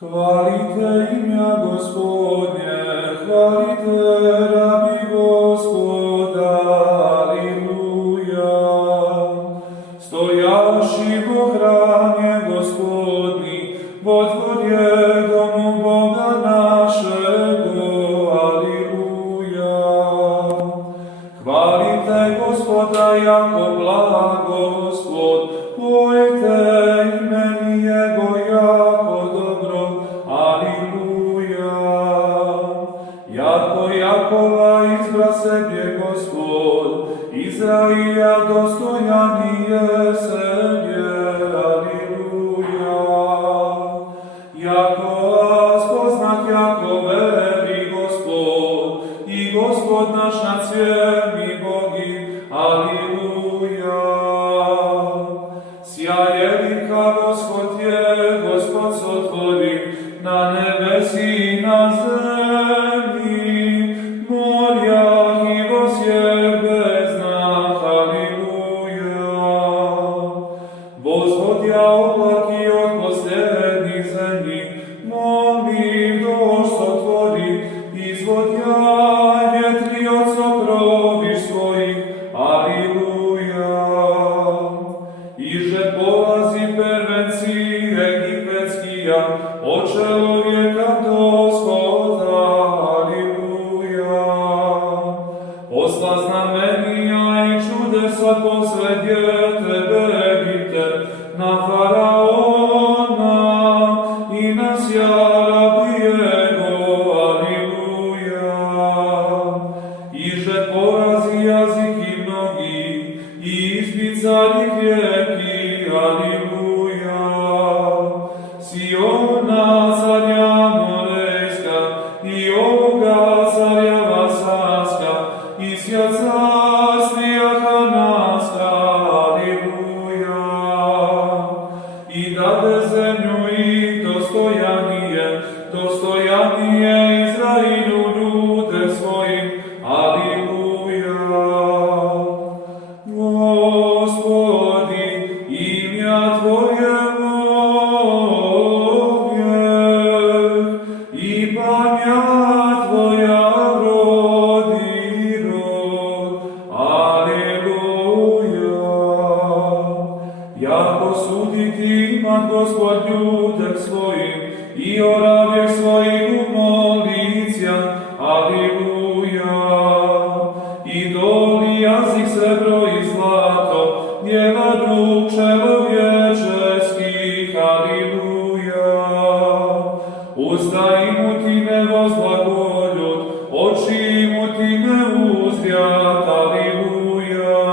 Hvalite imja Gospodnje, hvalite rabi Gospoda, Aliluja. Stojaši vo hranje Gospodni, vo dvorje domu Boga našego, Aliluja. Hvalite Gospoda jako blagoslov, pojte imeni Jego jako dobro, Aliluja. Jako Jakova izbra sebje Gospod, Izraila dostojanije sebje, Aliluja. Jako spoznat jako veri Gospod, i Gospod naš nad svemi bogi, Aliluja. Sjaje lika Gospod je, Gospod sotvori, na nebesi i na zemlji, morja i vo svijeh beznah, Aliluja. Vozvodja oblaki od posljednjih zemlji, molim došť sotvori, izvodja vjetri od sokroviš svojih, Aliluja. Iže polazi pervenci egipetskija, od čelovjeka do Shoda, Aliluja. Posla znamenija i čudesa posredje tebe, Egipte, na faraona i na sja rabijego, Aliluja. Iže porazi jaziki mnogi i izbicali rijeki, Aliluja. Siona carja Morejska i ovoga carja Vasanska i sja carstija Hanaska, Aliluja. I dade zemlju i dostojanije Izrailu ljude svojim, Aliluja. Gospodi, imja Tvoje vovijek, i pamja Tvoja rod i rod, Aliluja. Jako suditi imat Gospod ljudek svojim, i oravjek svojih umolicija, Aliluja. I doli jazik srebro i zlato, djela drug čelovječeskih, Aliluja. Usta imutine vozblagoljut, oči imutine uzrjat, Aliluja.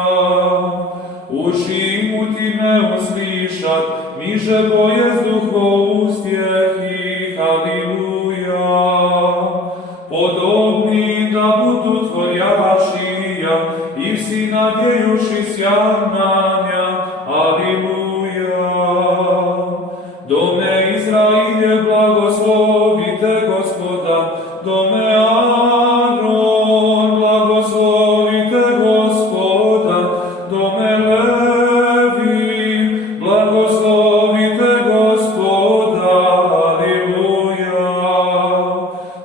Uši imutine uslišat, miže bojezduh vo ustjehih, Aliluja. Podobni da budu tvorjašija, i vsi nadjejuši sjavnanja, Aliluja. Dome Izrailje blagoslovite Gospoda, dome Aron blagoslovite Gospoda, dome Levi blagoslovite Gospoda, Aliluja.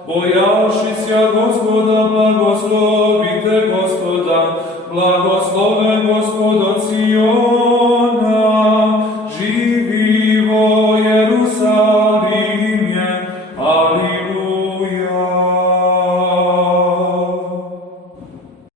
Bojaši sja Gospoda, blagoslovite Gospoda, blagosloven Gospod od Siona, živi vo Jerusalimje, Aliluja.